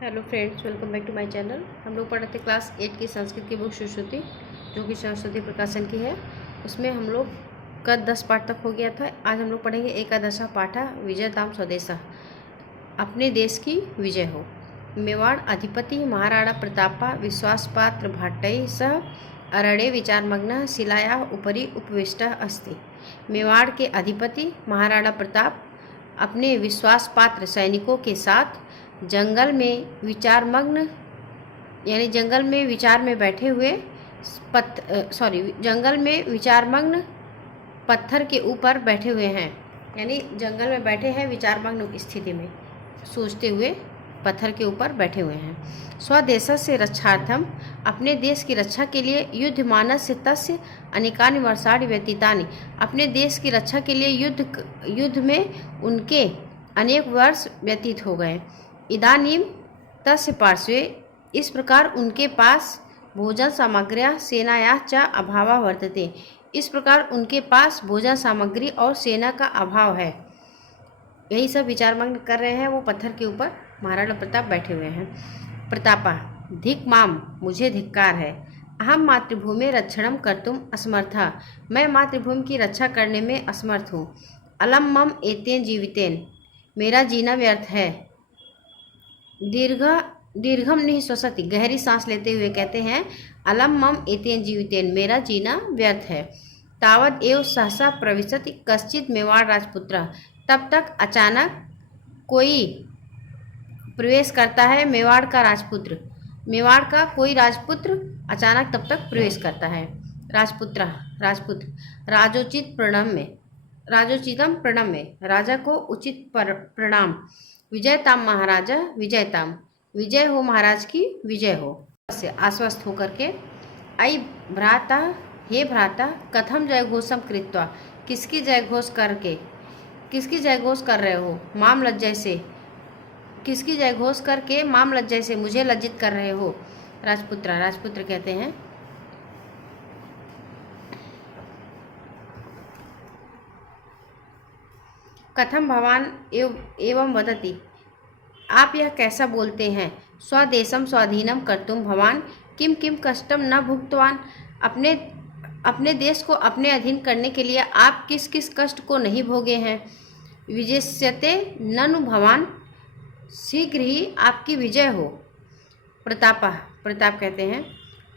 Hello friends, welcome back to my channel. हम लोग पढ़ते क्लास 8 की संस्कृत की बुक सुश्रुति, जो कि सरस्वती प्रकाशन की है। उसमें हम लोग का 10 पाठ तक हो गया था। आज हम लोग पढ़ेंगे एकादशा पाठा विजयताम स्वदेशा, अपने देश की विजय हो। मेवाड़ अधिपति महाराणा प्रतापा विश्वासपात्र भाट्टैः सह अरण्ये विचारमग्नः शिलायाः उपरि उपविष्टः अस्ति। मेवाड़ के अधिपति महाराणा प्रताप अपने विश्वासपात्र सैनिकों के साथ जंगल में विचारमग्न यानी जंगल में विचार में बैठे हुए जंगल में विचारमग्न पत्थर के ऊपर बैठे हुए हैं। यानी जंगल में बैठे हैं विचारमग्न स्थिति में, सोचते हुए पत्थर के ऊपर बैठे हुए हैं। स्वदेशस्य रक्षार्थम, अपने देश की रक्षा के लिए युद्धमानस्य तस्य अनेकानि वर्षाणि व्यतीतानि, अपने देश की रक्षा के लिए युद्ध में उनके अनेक वर्ष व्यतीत हो गए। इदानीम तस्य पार्श्वे, इस प्रकार उनके पास भोजन सामग्र्या सेनाया च अभावा वर्तते, इस प्रकार उनके पास भोजन सामग्री और सेना का अभाव है। यही सब विचारमग्न कर रहे हैं। वो पत्थर के ऊपर महाराणा प्रताप बैठे हुए हैं। प्रतापा धिक माम, मुझे धिक्कार है। अहम मातृभूमि रक्षणम कर्तुम असमर्था, मैं मातृभूमि की रक्षा करने में असमर्थ हूँ। अलम मम एतेन जीवितेन, मेरा जीना व्यर्थ है। दीर्घम निःश्वसति, गहरी सांस लेते हुए कहते हैं अलम मम एतेन जीवितेन, मेरा जीना व्यर्थ है। तावद एव सहसा प्रविशति कश्चित मेवाड़ राजपुत्र, तब तक अचानक कोई प्रवेश करता है मेवाड़ का राजपुत्र। मेवाड़ का कोई राजपुत्र अचानक तब तक प्रवेश करता है। राजपुत्र राजोचितम प्रणम में, राजा को उचित प्रणाम। विजयताम महाराजा विजयताम, विजय हो महाराज की विजय हो। से आश्वस्त होकर के आई भ्राता, हे भ्राता, कथम जयघोषम कृत्वा, किसकी जयघोष कर रहे हो। माम लज्जय से, किसकी जयघोष करके माम लज्जय से, मुझे लज्जित कर रहे हो। राजपुत्र कहते हैं कथम भवान एवं वदति, आप यह कैसा बोलते हैं। स्वदेशम स्वाधीनम कर्तुम भवान किम किम कष्टम न भुक्तवान, अपने देश को अपने अधीन करने के लिए आप किस किस कष्ट को नहीं भोगे हैं। विजयस्यते ननु भवान, शीघ्र ही आपकी विजय हो। प्रताप कहते हैं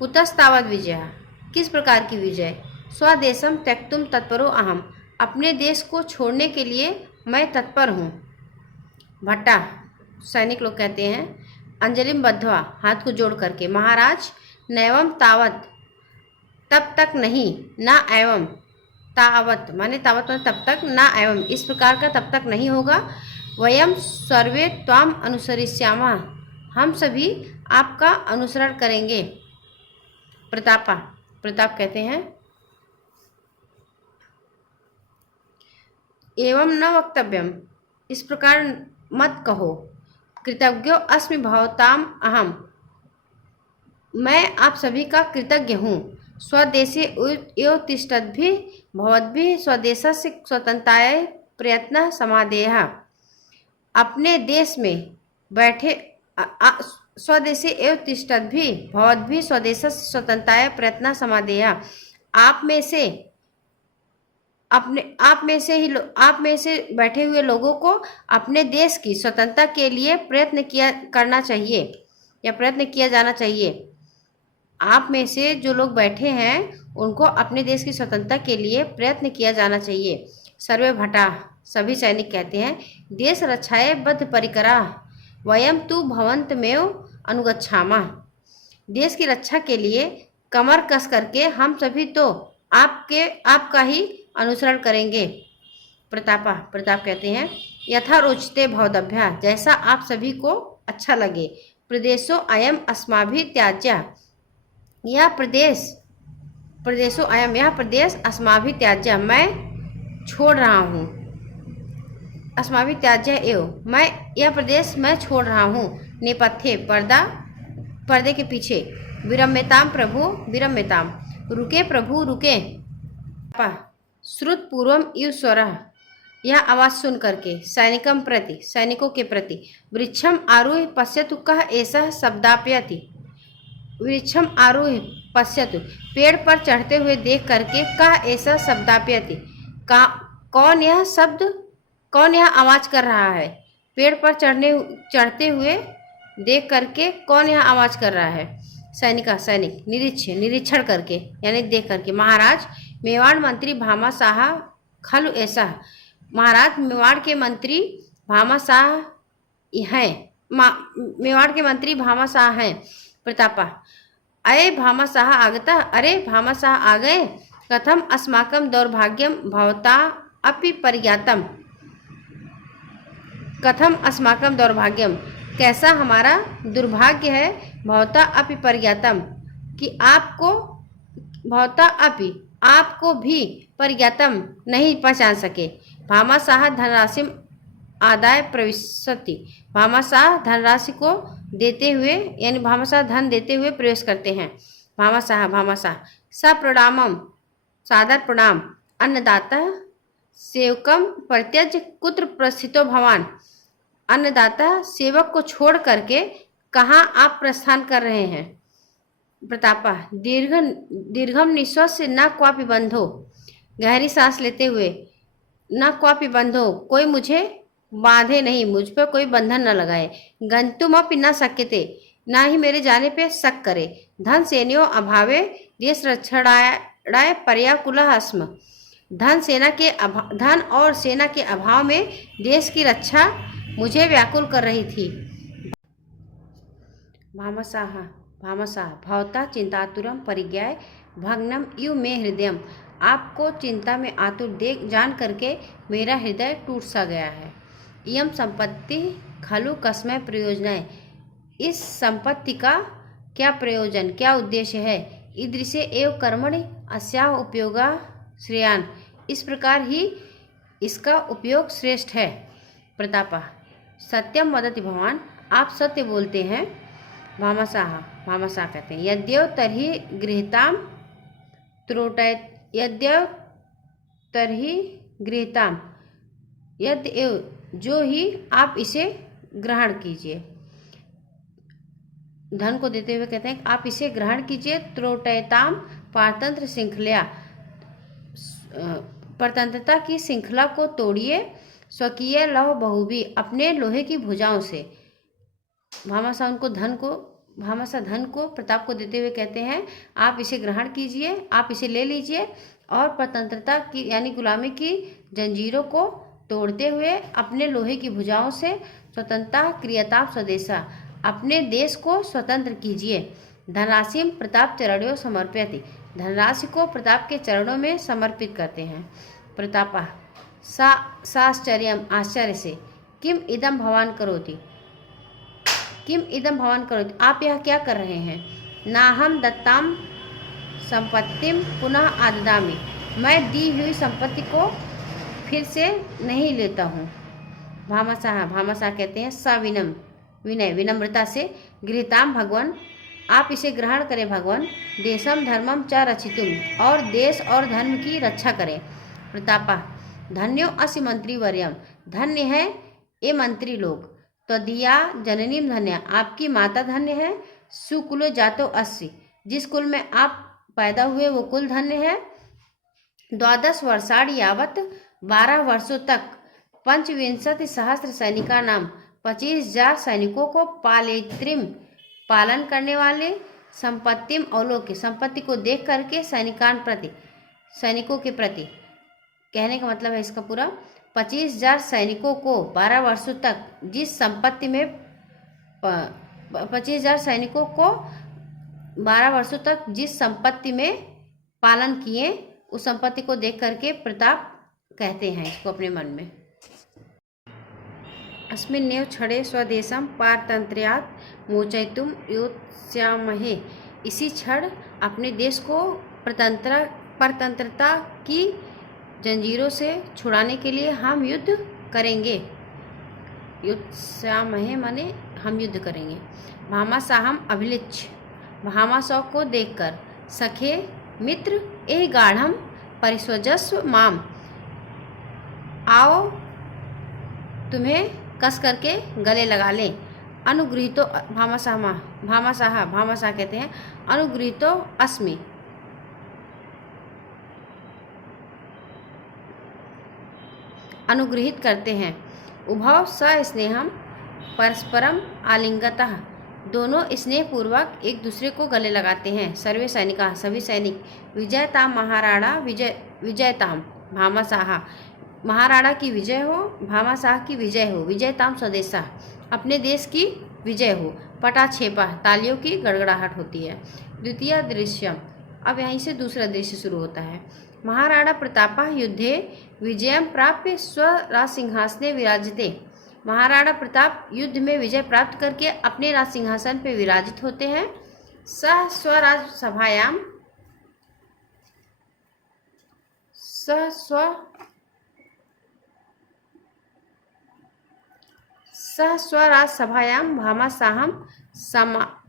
कुतस्तावद विजय, किस प्रकार की विजय। स्वदेशम त्यक्तुम तत्परो अहम, अपने देश को छोड़ने के लिए मैं तत्पर हूँ। भट्टा सैनिक लोग कहते हैं अंजलिम बद्धवा, हाथ को जोड़ करके, महाराज नैवम तावत, तब तक नहीं, ना एवं तावत माने तब तक, ना एवं इस प्रकार का तब तक नहीं होगा। वयम सर्वे त्वाम अनुसरिष्यामः, हम सभी आपका अनुसरण करेंगे। प्रताप कहते हैं एवं न वक्तव्यम, इस प्रकार मत कहो। कृतज्ञो अस्मि भवताम अहम, मैं आप सभी का कृतज्ञ हूँ। स्वदेशे एव तिष्ठद्भिः भवद्भिः स्वदेशस्य स्वतंत्रतायै प्रयत्नः समादेयः, अपने देश में बैठे स्वदेशे एव तिष्ठद्भिः भवद्भिः स्वदेशस्य स्वतंत्रतायै प्रयत्नः समादेयः, आप में से बैठे हुए लोगों को अपने देश की स्वतंत्रता के लिए प्रयत्न किया जाना चाहिए। आप में से जो लोग बैठे हैं उनको अपने देश की स्वतंत्रता के लिए प्रयत्न किया जाना चाहिए। सर्वे भटा, सभी सैनिक कहते हैं देश रक्षाये बद्ध परिकरा, वयम तु भवन्तमेव अनुगच्छामः, देश की रक्षा के लिए कमर कस करके हम सभी तो आपका ही अनुसरण करेंगे। प्रताप कहते हैं यथा रोचते भवदभ्या, जैसा आप सभी को अच्छा लगे। प्रदेशो अयम अस्माभिः त्याज्यः, यह प्रदेश अस्माभिः त्याज्यः, मैं छोड़ रहा हूँ। अस्माभिः त्याज्यः एव, यह प्रदेश मैं छोड़ रहा हूँ। नेपथ्ये, पर्दे के पीछे। विरम्यताम प्रभु रुके प्रभु रुके। श्रुत पूर्वम इव स्वरः, यह आवाज सुन करके सैनिकम प्रति सैनिकों के प्रति वृक्षम आरोह पश्यतु कह ऐसा शब्दाप्यति। वृक्षम आरोह पश्यतु पेड़ पर चढ़ते हुए देख करके कह ऐसा शब्दाप्यति कौन यह आवाज कर रहा है। पेड़ पर चढ़ते हुए देख करके कौन यह आवाज कर रहा है। सैनिक निरीक्षण करके यानी देख करके। महाराज मेवाड़ मंत्री भामा शाह खलु ऐसा। महाराज मेवाड़ के मंत्री भामा शाह हैं। मेवाड़ के मंत्री भामा शाह हैं। प्रतापा अये भामा शाह आगता। अरे भामा शाह आ गए। कथम अस्माकं दौर्भाग्यम भवता अपि परिज्ञातम। कथम अस्माकं दौर्भाग्यम कैसा हमारा दुर्भाग्य है। भवता अपि परिज्ञातम कि आपको भी परिज्ञातम नहीं पहचान सके। भामा शाह धनराशि आदाय प्रविशति। भामा शाह धनराशि को देते हुए यानी भामा शाह धन देते हुए प्रवेश करते हैं। भामा शाह सप्रणामम सादर प्रणाम। अन्नदाता सेवकम प्रत्यज कुत्र प्रस्थितो भवान। अन्नदाता सेवक को छोड़ करके कहाँ आप प्रस्थान कर रहे हैं। प्रतापा दीर्घम निश्वास से न क्वापि बंधो। गहरी सांस लेते हुए न क्वापि बंधो कोई मुझे बांधे नहीं, मुझ पर कोई बंधन न लगाए। गंतुमपि न शक्यते ना ही मेरे जाने पे शक करे। धन सेनयो अभावे देश रक्षणाय पर्याकुलः अस्म। धन और सेना के अभाव में देश की रक्षा मुझे व्याकुल कर रही थी। भामा शाह भवता चिंतातुरम परिज्ञाय भग्नम इव मे हृदयम। आपको चिंता में आतुर देख जान करके मेरा हृदय टूट सा गया है। इयम संपत्ति खलु कस्मै प्रयोजनाय। इस संपत्ति का क्या प्रयोजन क्या उद्देश्य है। ईदृशे एव कर्मणि अस्याः उपयोगा श्रेयान्। इस प्रकार ही इसका उपयोग श्रेष्ठ है। प्रतापा सत्यम वदति भवान। आप सत्य बोलते हैं। भामा शाह कहते हैं यद्यव तर्हि गृहीताम त्रोटयत। यद्यव तर्हि गृहीताम यद्यव जो ही आप इसे ग्रहण कीजिए। धन को देते हुए कहते हैं आप इसे ग्रहण कीजिए। त्रोटयताम पारतंत्र श्रृंखला परतंत्रता की श्रृंखला को तोड़िए। स्वकीय लौह बहुबी अपने लोहे की भुजाओं से। भामा शाह धन को प्रताप को देते हुए कहते हैं आप इसे ग्रहण कीजिए, आप इसे ले लीजिए और परतंत्रता की यानी गुलामी की जंजीरों को तोड़ते हुए अपने लोहे की भुजाओं से स्वतंत्रता क्रियताप स्वदेशा अपने देश को स्वतंत्र कीजिए। धनराशि प्रताप चरणों समर्पयति। धनराशि को प्रताप के चरणों में समर्पित करते हैं। प्रतापा साश्चर्यम आश्चर्य से। किम इदम भवान करोति। आप यह क्या कर रहे हैं। नाहम दत्ताम संपत्तिम पुनः आददामि। मैं दी हुई संपत्ति को फिर से नहीं लेता हूँ। भामा शाह कहते हैं सविनम विनम्रता से। गृहीताम भगवान आप इसे ग्रहण करें भगवान। देशम धर्मम च रचितुम और देश और धर्म की रक्षा करें। प्रतापा धन्यो असि मंत्री वर्यम। धन्य है ये मंत्री लोग। त्वदीया जननीम धन्य आपकी माता धन्य है। सुकुलो जातो अस्सी जिस कुल में आप पैदा हुए वो कुल धन्य है। 12 वर्षाणि यावत 12 वर्षों तक 25 सहस्त्र सैनिका नाम 25,000 सैनिकों को पालेत्रिम पालन करने वाले। संपत्तिम अवलोके संपत्ति को देख करके सैनिकों के प्रति कहने का मतलब है इसका पूरा 25,000 सैनिकों को 12 वर्षों तक जिस संपत्ति में 25,000 सैनिकों को 12 वर्षों तक जिस संपत्ति में पालन किए उस संपत्ति को देख करके प्रताप कहते हैं इसको अपने मन में। अस्मिन्नेव क्षणे स्वदेशम पारतंत्र्यात् मोचयितुं योत्स्यामहे। इसी क्षण अपने देश को परतंत्रता की जंजीरों से छुड़ाने के लिए हम युद्ध करेंगे। योत्स्यामहे माने हम युद्ध करेंगे। भामा शाहम अभिलिच्छ। भामा शाह को देखकर सखे मित्र ए गाढ़म परिस्वजस्व माम। आओ तुम्हें कस करके गले लगा लें। अनुगृहीतो भामाशाह कहते हैं अनुगृहीतो अस्मि, अनुगृहित करते हैं। उभौ सस्नेहम परस्परम आलिंगतः, दोनों स्नेहपूर्वक एक दूसरे को गले लगाते हैं। सर्वे सैनिका, सभी सैनिक। विजयताम महाराणा, विजयताम भामाशाह, महाराणा की विजय हो, भामाशाह की विजय हो। विजयताम स्वदेशा, अपने देश की विजय हो। पटाक्षेपा, तालियों की गड़गड़ाहट होती है। द्वितीय दृश्यम, अब यहीं से दूसरा दृश्य शुरू होता है। महाराणा प्रतापः युद्धे विजयं प्राप्य स्वराजसिंहासने विराजते, महाराणा प्रताप युद्ध में विजय प्राप्त करके अपने राज सिंहासन पर विराजित होते हैं। सह स्वराज सभायाम, सह स्वराज सभायाम भामाशाहं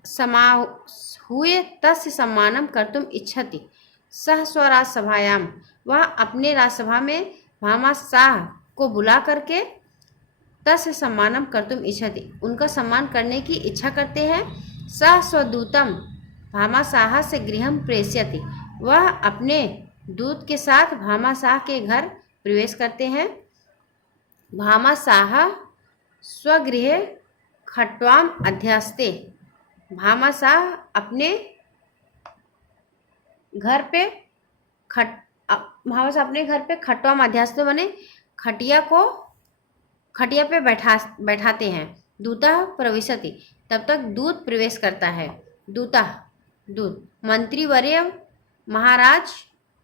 समाहूय तस्य सम्मानम कर्तुम इच्छति। सह स्वराज सभायाम, वह अपने राजसभा में भामाशाह को बुला करके तस्य सम्मानम कर्तुम इच्छति, उनका सम्मान करने की इच्छा करते हैं। सह स्वदूतम भामाशाह से गृहम प्रेष्यति, वह अपने दूत के साथ भामाशाह के घर प्रवेश करते हैं। भामाशाह स्वगृहे खट्वाम अध्यास्ते, भामाशाह अपने घर पे खट्वाम अध्यास्ते बने खटिया पे बैठाते हैं। दूतः प्रविशति, तब तक दूत प्रवेश करता है। दूत मंत्रीवर्य महाराज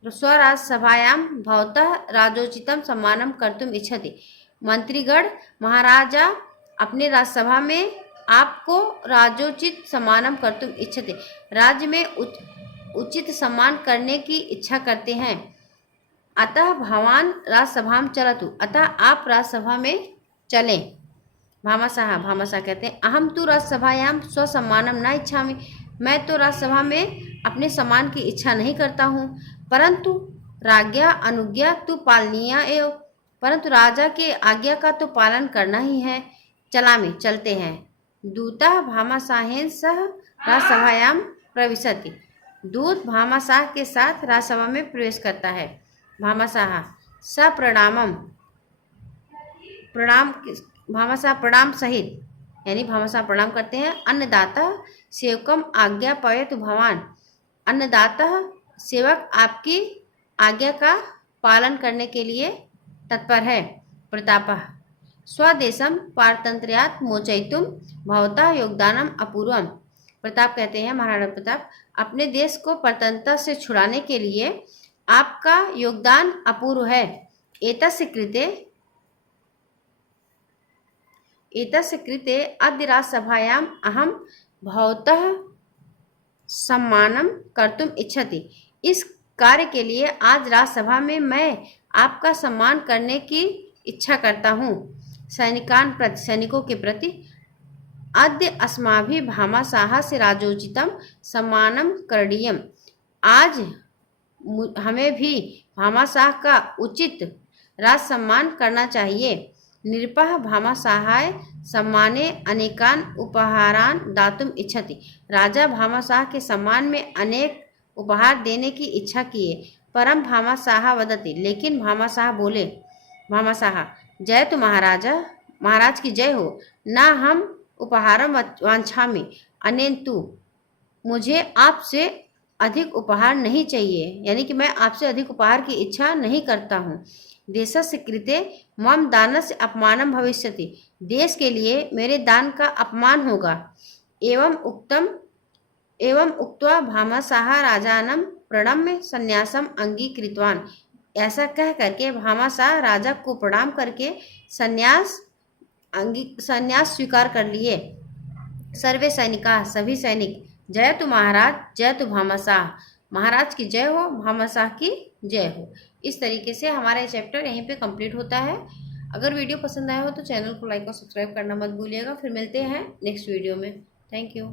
स्वराज सभायाम भवतः राजोचितम सम्मानम कर्तुम इच्छति, मंत्रीगण महाराजा अपने राजसभा में आपको राजोचित सम्मानम कर्तुम इच्छति, राज्य में उचित सम्मान करने की इच्छा करते हैं। अतः भवान राजसभा में चलतु, अतः आप राजसभा में चलें। भामाशाह कहते हैं अहम तु राजसभायाम स्वसम्मानम न इच्छामि, मैं तो राजसभा में अपने सम्मान की इच्छा नहीं करता हूँ। परंतु राज्ञा अनुज्ञा तु पालनीया एव, परंतु राजा के आज्ञा का तो पालन करना ही है। चलामि, चलते हैं। दूतः भामाशाहेन सह राजसभायाम प्रविशति, दूत भामाशाह के साथ राजसभा में प्रवेश करता है। भामाशाह सप्रणामम, भामाशाह प्रणाम सहित, यानी भामाशाह प्रणाम करते हैं। अन्नदाता सेवकम आज्ञा पयतु भवान, अन्नदाता सेवक आपकी आज्ञा का पालन करने के लिए तत्पर है। प्रतापः स्वदेशम पारतंत्र्यात् मोचयितुम भवतः योगदानम अपूर्वम, प्रताप कहते हैं महाराणा प्रताप अपने देश को परतंत्रता से छुड़ाने के लिए आपका योगदान अपूर्व है। एतस्य कृते अद्य राजसभायाम अहम भवतः सम्मानम कर्तुम इच्छति, इस कार्य के लिए आज राजसभा में मैं आपका सम्मान करने की इच्छा करता हूँ। सैनिकों के प्रति अद्य अस्माभि भामाशाह से राजोचितम सम्मानम करणीयम, आज हमें भी भामाशाह का उचित राज सम्मान करना चाहिए। निरपः भामाशाहाय सम्माने अनेकान उपहारान दातुम इच्छति, राजा भामाशाह के सम्मान में अनेक उपहार देने की इच्छा किए। परम भामाशाह वदति, लेकिन भामाशाह बोले, भामाशाह जय तो महाराजा, महाराज की जय हो। ना हम उपहारम वांछामि अनेन्तु, मुझे आपसे अधिक उपहार नहीं चाहिए, यानी कि मैं आपसे अधिक उपहार की इच्छा नहीं करता हूँ। देशस्य कृते मम दानस्य अपमानम भविष्यति, देश के लिए मेरे दान का अपमान होगा। एवं उक्त्वा भामाशाह राजानम प्रणम्य संन्यासम अंगीकृतवान, ऐसा कह करके भामाशाह राजा को प्रणाम करके संन्यास स्वीकार कर लिए। सर्वे सैनिका, सभी सैनिक। जय तु महाराज, जय तु भामाशाह, महाराज की जय हो, भामाशाह की जय हो। इस तरीके से हमारा ये चैप्टर यहीं पे कंप्लीट होता है। अगर वीडियो पसंद आया हो तो चैनल को लाइक और सब्सक्राइब करना मत भूलिएगा। फिर मिलते हैं नेक्स्ट वीडियो में। Thank you.